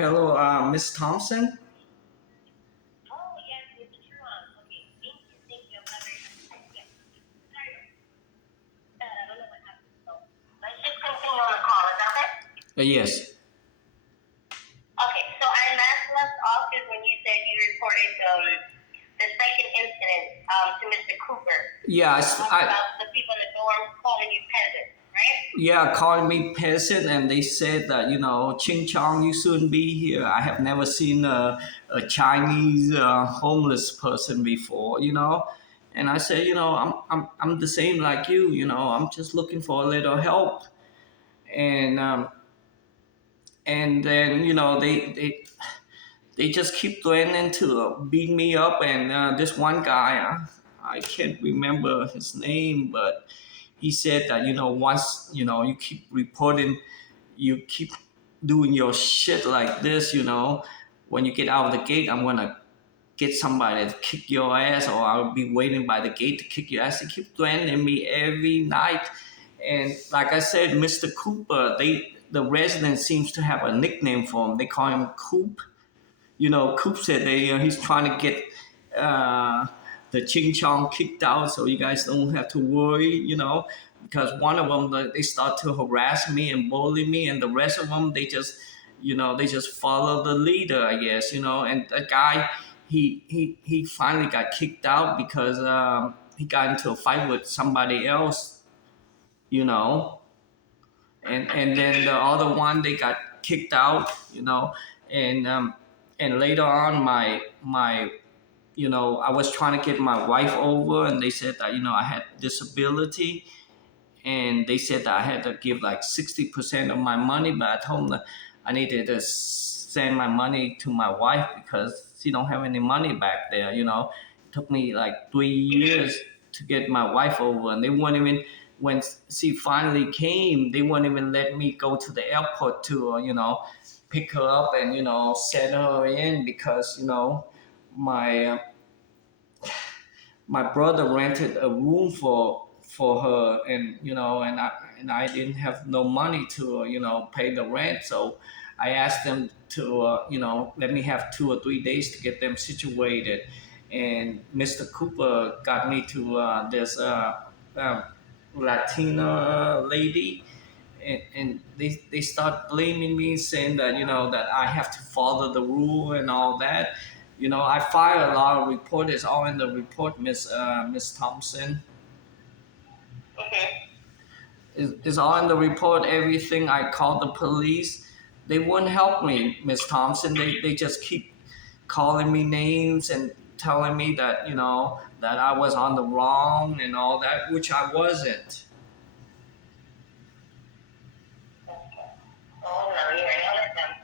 Hello, Miss Thompson. Oh, yes, Mr. Truong. Okay, thank you. I'm not very much. Yes. Sorry. I don't know what happened. So let's just continue on the call. Is that okay? Yes. Okay, so our last left off is when you said you reported the second incident to Mr. Cooper. Yeah, About the people in the dorm calling you peasant, right? yeah, calling me peasant, and they said that Ching Chong, you shouldn't be here. I have never seen a Chinese homeless person before, and I said, I'm the same like you, I'm just looking for a little help, and then they just keep threatening to beat me up. And this one guy, I can't remember his name, but he said that once you keep reporting, you keep doing your shit like this, when you get out of the gate, I'm gonna get somebody to kick your ass, or I'll be waiting by the gate to kick your ass. They keep threatening me every night. And like I said, Mr. Cooper, the resident seems to have a nickname for him. They call him Coop. Coop said he's trying to get uh, the Ching Chong kicked out, so you guys don't have to worry. Because one of them they start to harass me and bully me, and the rest of them they just follow the leader, I guess. And that guy, he finally got kicked out because he got into a fight with somebody else. You know, and then the other one they got kicked out. And and later on I was trying to get my wife over, and they said that I had disability, and they said that I had to give like 60% of my money, but I told them that I needed to send my money to my wife because she don't have any money back there. It took me like 3 years to get my wife over, and they won't even, when she finally came, they won't even let me go to the airport to pick her up and send her in, because my my brother rented a room for her, and and I didn't have no money to pay the rent. So I asked them to let me have 2 or 3 days to get them situated. And Mr. Cooper got me to this uh, Latina lady, and they start blaming me, saying that that I have to follow the rule and all that. I file a lot of report. It's all in the report, Miss Thompson. Okay. It's all in the report. Everything. I called the police. They wouldn't help me, Miss Thompson. They just keep calling me names and telling me that that I was on the wrong and all that, which I wasn't. Okay. Oh, no, yeah, I understand.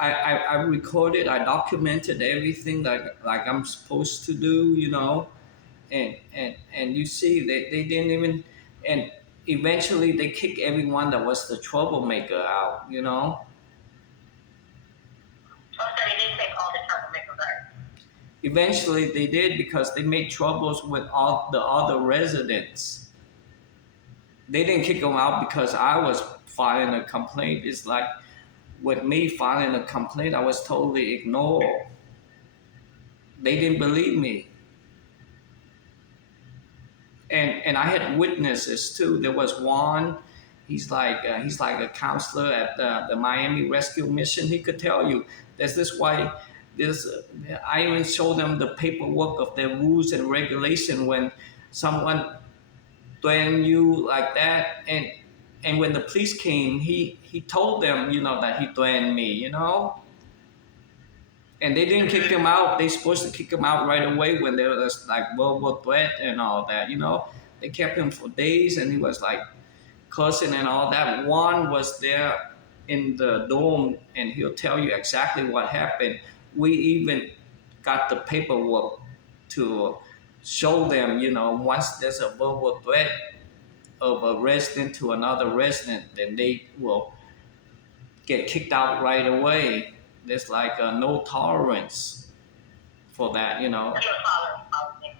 I recorded, I documented everything like I'm supposed to do, and you see they didn't even, and eventually they kick everyone that was the troublemaker out. Oh, so they did take all the troublemakers out. Eventually they did, because they made troubles with all the other residents. They didn't kick them out because I was filing a complaint. It's like, with me filing a complaint, I was totally ignored. They didn't believe me. And I had witnesses too. There was one. He's like a counselor at the Miami Rescue Mission. He could tell you there's this why this. I even showed them the paperwork of their rules and regulation when someone threatened you like that, and when the police came, he told them that he threatened me, and they didn't kick him out. They supposed to kick him out right away when there was like verbal threat and all that. They kept him for days, and he was like cussing and all that. Juan was there in the dorm, and he'll tell you exactly what happened. We even got the paperwork to show them. Once there's a verbal threat of a resident to another resident, then they will get kicked out right away. There's like a no tolerance for that. Zero tolerance policy.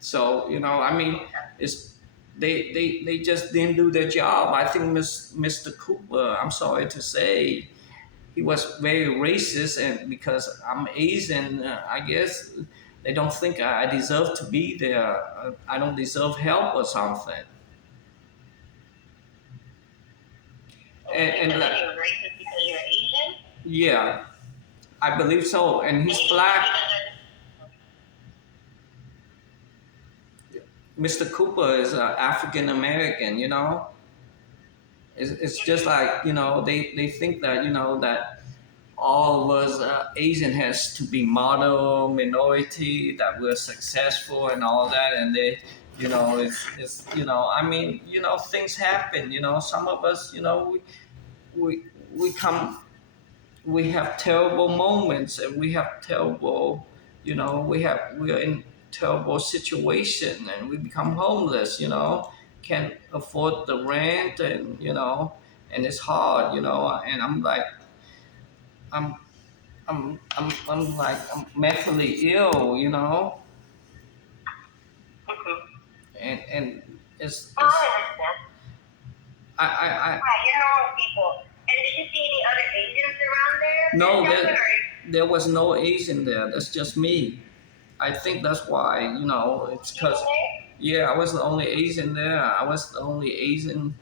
So I mean, it's they just didn't do their job. I think Mr. Cooper, I'm sorry to say, he was very racist, and because I'm Asian, I guess they don't think I deserve to be there. I don't deserve help or something. Oh, And, he and said that like, he was racist because you're Asian? yeah, I believe so. And And he's he black. doesn't. Mr. Cooper is African American. It's just like they think that that all of us Asian has to be model minority, that we're successful and all that, and it's I mean things happen. Some of us we we come we have terrible moments, and we have terrible we're in terrible situation, and we become homeless. Can't afford the rent, and and it's hard. And I'm like I'm I'm like I'm mentally ill, and Oh, I understand. I Right, you're normal people. And did you see any other Asians around there? no, Justin, or there was no Asian there. That's just me. I think that's why it's you because there? yeah, I was the only Asian there. I was the only Asian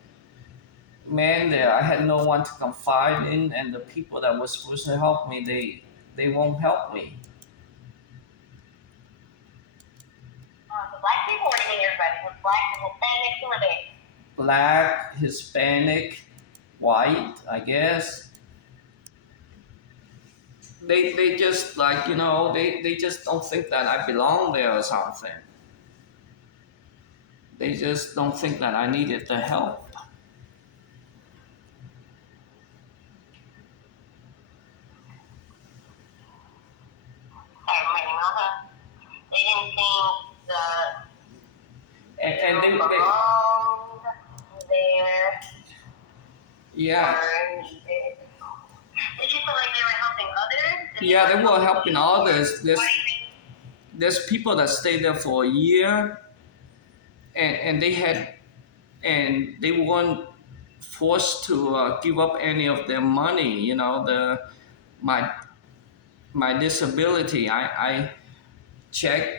man there. I had no one to confide in, and the people that were supposed to help me, they won't help me. The black people, or do you mean everybody? Was black and Hispanics, who were they? Black, Hispanic, white, I guess. They just like they just don't think that I belong there or something. They just don't think that I needed the help. They didn't think that And you belonged there yeah, or needed. Did you feel like they were helping others? Did yeah, they were help helping you? others. Why do you think? There's people that stayed there for a year, and they weren't forced to give up any of their money. My my disability. I checked.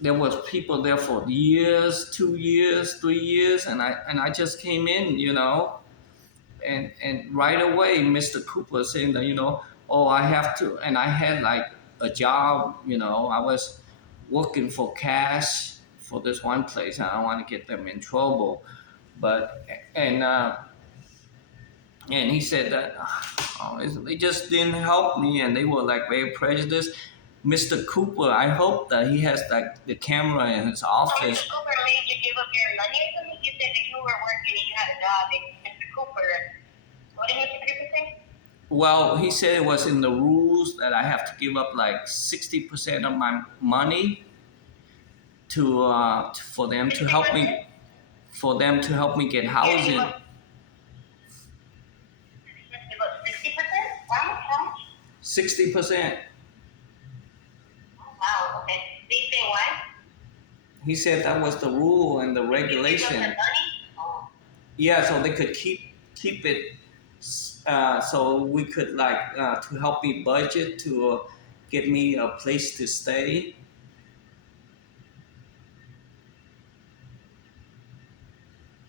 There was people there for years, 2 years, 3 years, and I just came in. And right away, Mr. Cooper saying that oh, I have to, and I had like a job. I was working for cash for this one place, and I don't want to get them in trouble, but and uh, and he said that they just didn't help me, and they were like very prejudiced. Mr. Cooper, I hope that he has like the camera in his So Mr. office. Cooper made you give up your money or something? You said that you were working and you had a job, and Mr. Cooper, what did Mr. Cooper say? Well, he said it was in the rules that I have to give up like 60% of my money for them to help 60%? me get Yeah, housing. 60%? How much? 60%. Oh, wow, okay. Did he say why? He said that was the rule and the Did you give up the regulation. money? Oh. Yeah, so they could keep it, so we could like to help me budget to get me a place to stay.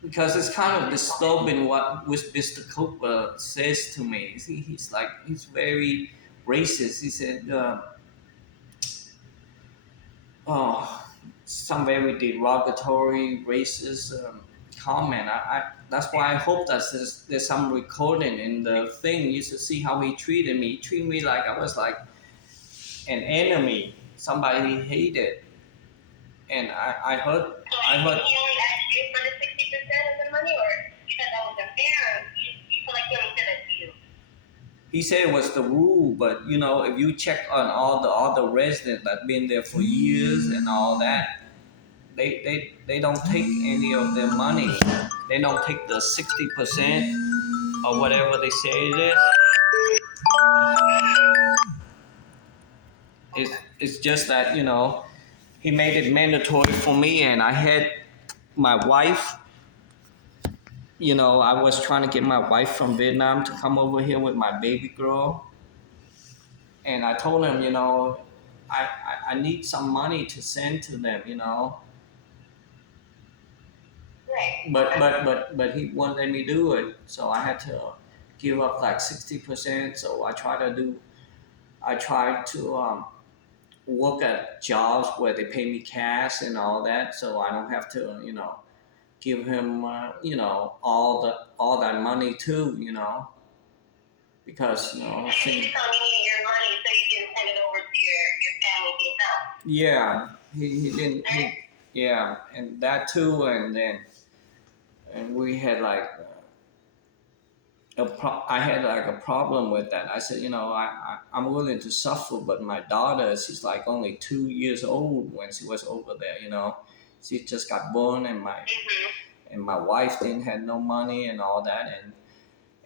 Because it's kind of disturbing what Mr. Cooper says to me. He's very racist. He said, oh, some very derogatory racist comment. That's why I hope that there's some recording in the thing. You should see how he treated me. He treated me like I was like an enemy, somebody he hated. And I heard So I you heard think he only asked you for the 60% of the money, or you thought that was unfair, or you feel like he only said that to you? he said it was the rule, but if you check on all the other residents that been there for years and all that, they don't take any of their money. They don't take the 60% or whatever they say it is. It's just that he made it mandatory for me, and I had my wife I was trying to get my wife from Vietnam to come over here with my baby girl, and I told him, I need some money to send to them. Right. But he wouldn't let me do it, so I had to give up like 60%. So I tried to work at jobs where they pay me cash and all that, so I don't have to give him all that money too. Because So you told me you needed your money so you can send it over to your family account. yeah, he didn't Right? yeah, and that too, and we had like I had like a problem with that. I said, I'm willing to suffer, but my daughter, she's like only 2 years old when she was over there. She just got born, and my Mm-hmm. and my wife didn't had no money and all that,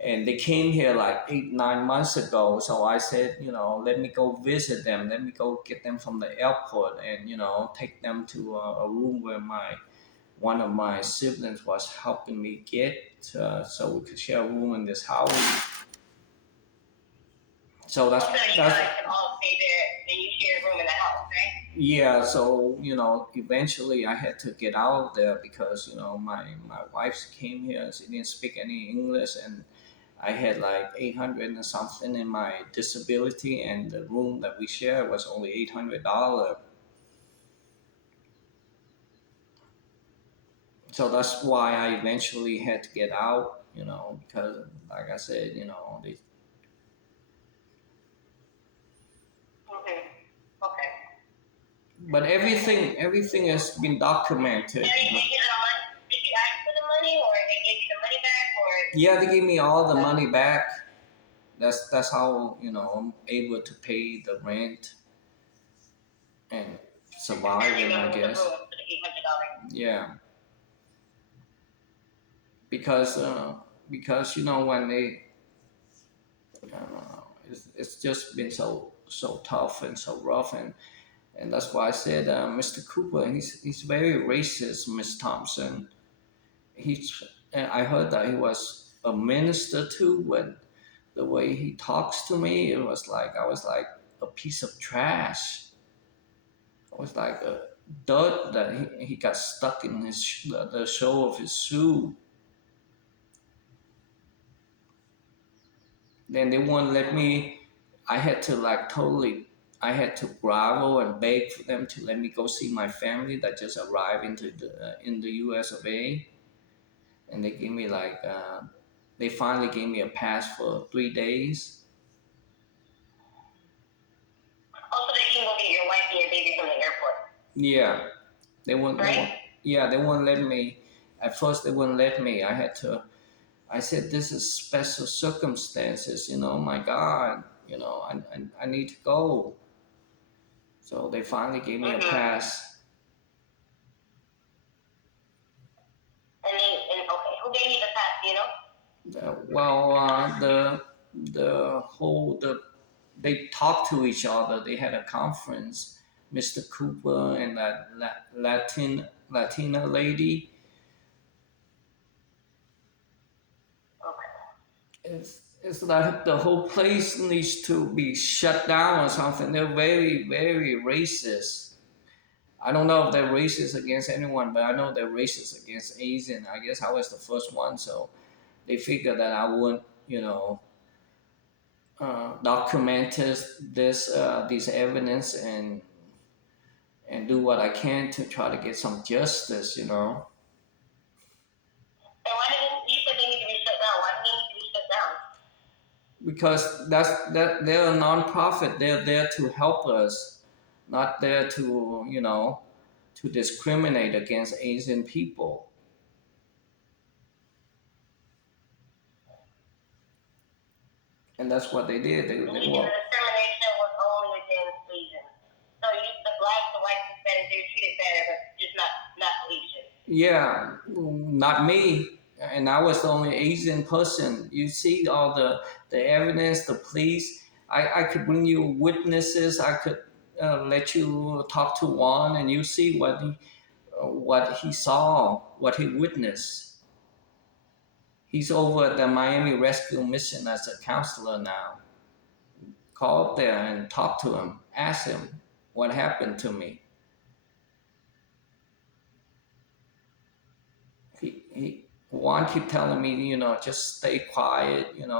and they came here like 8 9 months ago. So I said, let me go visit them, let me go get them from the airport, and take them to a room where my one of my siblings was helping me get, so we could share a room in this house. So Oh, so you that's guys can all stay there and you share a room in the house, right? yeah. So eventually I had to get out of there because my wife came here. She didn't speak any English, and I had like 800 and something in my disability, and the room that we shared was only $800. So that's why I eventually had to get out. Because like I said, they. Mm-hmm. Okay. But everything has been documented. And they give you the money? Did you ask for the money or they gave you the money back or? Yeah, they gave me all the money back. That's how I'm able to pay the rent and And surviving, you I go with the guess. room for the $800. Yeah, because when they, it's just been so tough and so rough, and that's why I said, Mr. Cooper, he's very racist, Miss Thompson. He's I heard that he was a minister too. When the way he talks to me, it was like I was like a piece of trash. I was like a dirt that he got stuck in the sole of his shoe. Then they won't let me. I had to like totally. I had to grovel and beg for them to let me go see my family that just arrived in the U.S. of A. And they gave me like they finally gave me a pass for 3 days. Also, that you can go get your wife and your baby from the airport, Yeah, they won't. right? Yeah, they won't let me. At first, they wouldn't let me. I had to. I said, "This is special circumstances. My God. I need to go." So they finally gave me a Mm-hmm. pass. And okay, who gave you the pass, you know? Well, they talked to each other. They had a conference. Mr. Cooper and that Latina lady. Okay. It's like the whole place needs to be shut down or something. They're very, very racist. I don't know if they're racist against anyone, but I know they're racist against Asian. I guess I was the first one, so they figured that I wouldn't, document this evidence and do what I can to try to get some justice. And why didn't you said they need to be shut down? Why do they need to be shut down? Because they're a nonprofit. They're there to help us, not there to discriminate against Asian people. And that's what they did. They Meaning were. the discrimination was only against Asians. So the blacks, the whites, Hispanics, they're treated better, but just not the Asians. Yeah, not me. And I was the only Asian person. You see all the evidence, the police. I could bring you witnesses. I could let you talk to one, and you see what he saw, what he witnessed. He's over at the Miami Rescue Mission as a counselor now. Call up there and talk to him. Ask him what happened to me. Juan keep telling me, just stay quiet, and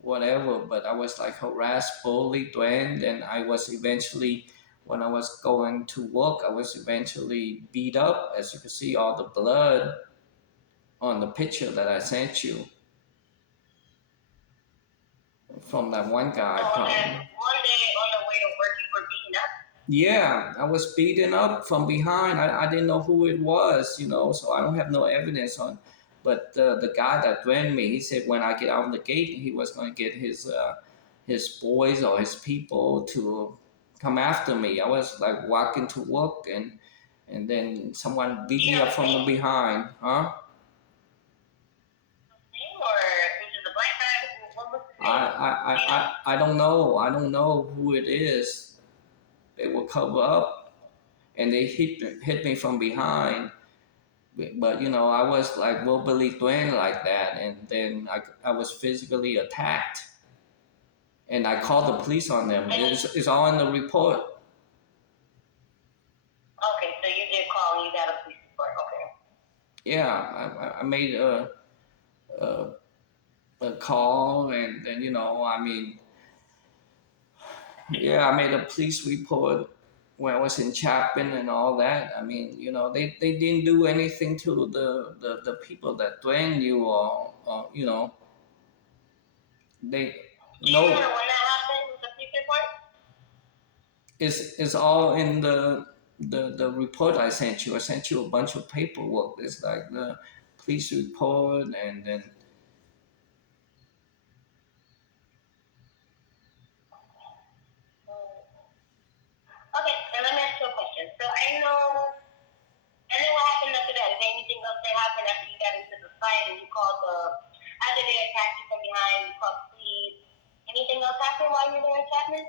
whatever. But I was like harassed, bullied, threatened, and I was eventually, when I was going to work, I was eventually beat up. As you can see, all the blood on the picture that I sent you from that one guy. Oh, and then one day on the way to work, you were beaten up? Yeah, I was beaten up from behind. I didn't know who it was, so I don't have no evidence on. But the guy that threatened me, he said when I get out of the gate, he was going to get his boys or his people to come after me. I was like walking to work, and then someone beat me up from the behind, huh? Or is it the black guy? What was his name? I don't know. I don't know who it is. They will cover up, and they hit me from behind. But I was like verbally threatened like that, and then I was physically attacked, and I called the police on them. It's all in the report. Okay, so you did call and you got a police report. Okay. Yeah, I made a, a call, and then yeah, I made a police report when I was in Chapin and all that. I mean, they didn't do anything to the people that threatened you, or they Do you no. remember when that happened with the police report? It's all in the report I sent you. I sent you a bunch of paperwork. It's like the police report, and then Okay, and let me ask you a question. So I know, and then what happened after that? Is there anything else that happened after you got into the fight and you called after they attacked you from behind, you called police? Anything else happened while you were there in Chapman?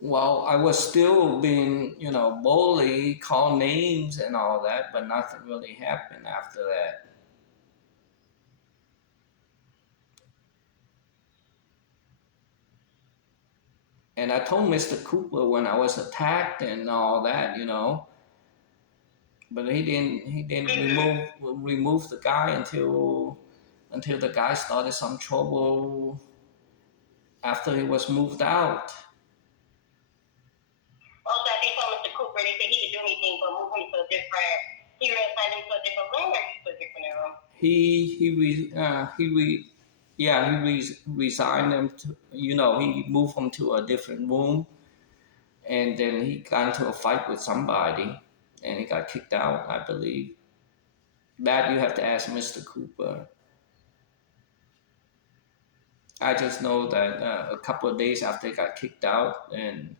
well, I was still being bullied, called names and all that, but nothing really happened after that. And I told Mr. Cooper when I was attacked and all that, but he didn't remove the guy until the guy started some trouble after he was moved out. Also, I think told Mr. Cooper, they said he didn't do anything but move him to a different, he reassigned him to a different room or to a different room? He resigned him to, he moved him to a different room, and then he got into a fight with somebody, and he got kicked out, I believe. That you have to ask Mr. Cooper. I just know that a couple of days after he got kicked out, and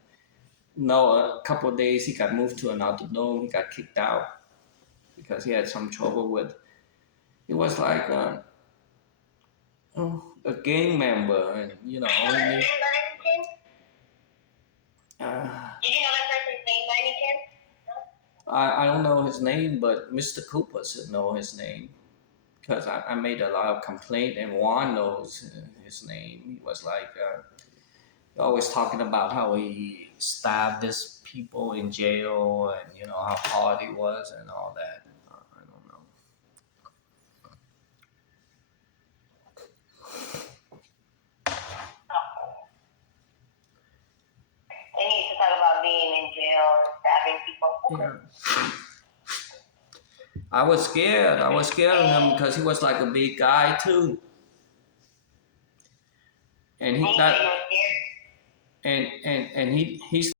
no, a couple of days he got moved to another room. He got kicked out because he had some trouble with. He was like a gang member, and You know that name by any chance? uh, Did you know that person's name by any chance? No? I don't know his name, but Mr. Cooper should know his name because I made a lot of complaint, and Juan knows his name. He was like always talking about how he stabbed these people in jail, and how hard he was and all that. I don't know. They need to talk about being in jail and stabbing people. Yeah. I was scared. I was scared of him because he was like a big guy too, and he got and he